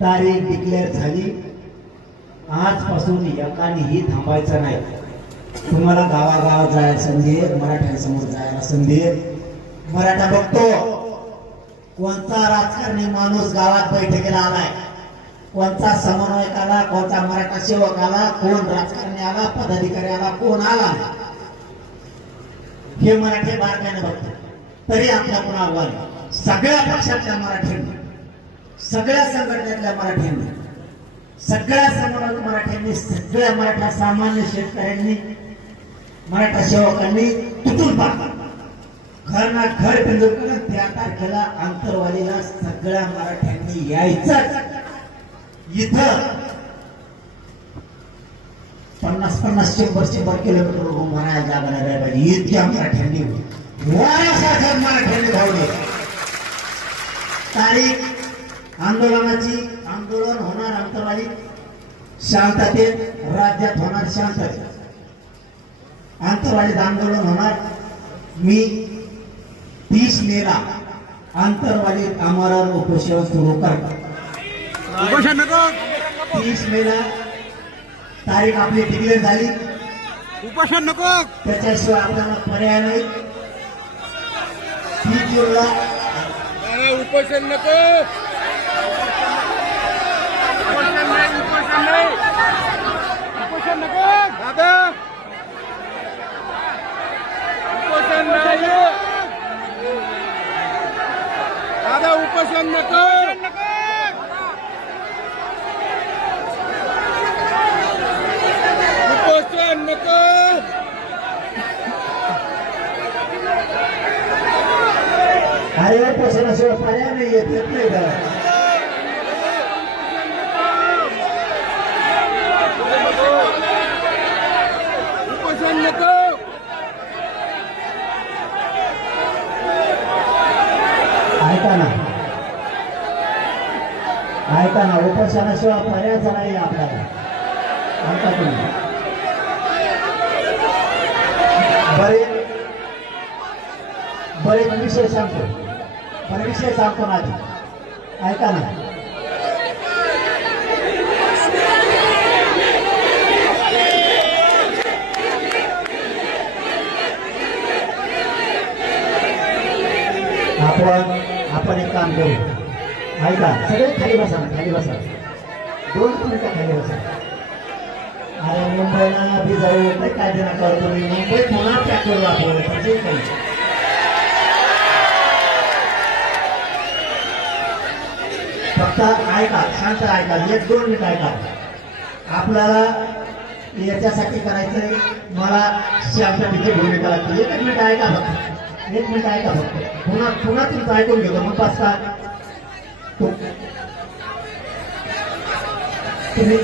तारीख डिक्लेअर झाली. आजपासून एकानेही थांबायचं नाही. तुम्हाला गावागावात जायला संधी आहे, मराठ्यांसमोर जायला संधी आहे. मराठा बघतो कोणता राजकारणी माणूस गावात बैठकीला आलाय, कोणता समन्वयक आला, कोणता मराठा सेवक आला, कोण राजकारणी आला, पदाधिकारी आला, कोण आला, हे मराठी बारकाईने बघतात. तरी आपल्या पुन्हा आव्हान सगळ्या पक्षातल्या मराठ्यांनी, सगळ्या संघटनेतल्या मराठ्यांनी, सगळ्या समन्वयक मराठ्यांनी, सगळ्या मराठा सामान्य शेतकऱ्यांनी, मराठा सेवकांनी तुटून पाडला. घर ना घर पिंजून करून 13 तारखेला आंतरवालीला सगळ्या मराठ्यांनी यायचं. इथं 50-50, 100-100 किलोमीटर म्हणायला जागा नाही पाहिजे. इतक्या मराठ्यांनी वाऱ्यासारखं मराठ्यांनी धावले. तारीख आंदोलनाची, आंदोलन होणार आंतरवाली शांततेत, राज्यात होणार शांततेत. आंतरवालीत आंदोलन होणार. मी 30 मेला आंतरवालीत आमरण उपोषण सुरू करतो. 30 मेला तारीख आपली डिक्लेअर झाली. उपोषण नको, त्याच्याशिवाय आपल्याला पर्याय नाही. 30 जूनला उपोषण नको, उपोषण नको दादा, उपोषण नाही दादा, उपोषण नको, उपोषण नको. अरे उपोषणाशिवाय पर्याय नाही. येत नाही का? उपोषण नको, ऐका ना, ऐका ना, उपोषणाशिवाय पर्यायच नाही आपल्याला. ऐका तुम्ही. बरेच विषय सांगतो, बरे विषय सांगतो ना. ऐका ना, आपण एक काम करू. ऐका, सगळे खाली बसा ना, खाली बसा. 2 मिनिटं खाली बसा. अरे मुंबईला बी जाऊ काय देणार करतो मी. मुंबई पुन्हा पॅक करू आपण. फक्त ऐका, शांत ऐका. 1-2 मिनिट ऐका. आपल्याला याच्यासाठी करायचंय, मला श्यामच्या तिथे भूमिका लागते. 1 मिनिट ऐका फक्त, 1 मिनिट ऐका फक्त. पुन्हा तुमचं ऐकून घेतो. मग पाच का तुम्ही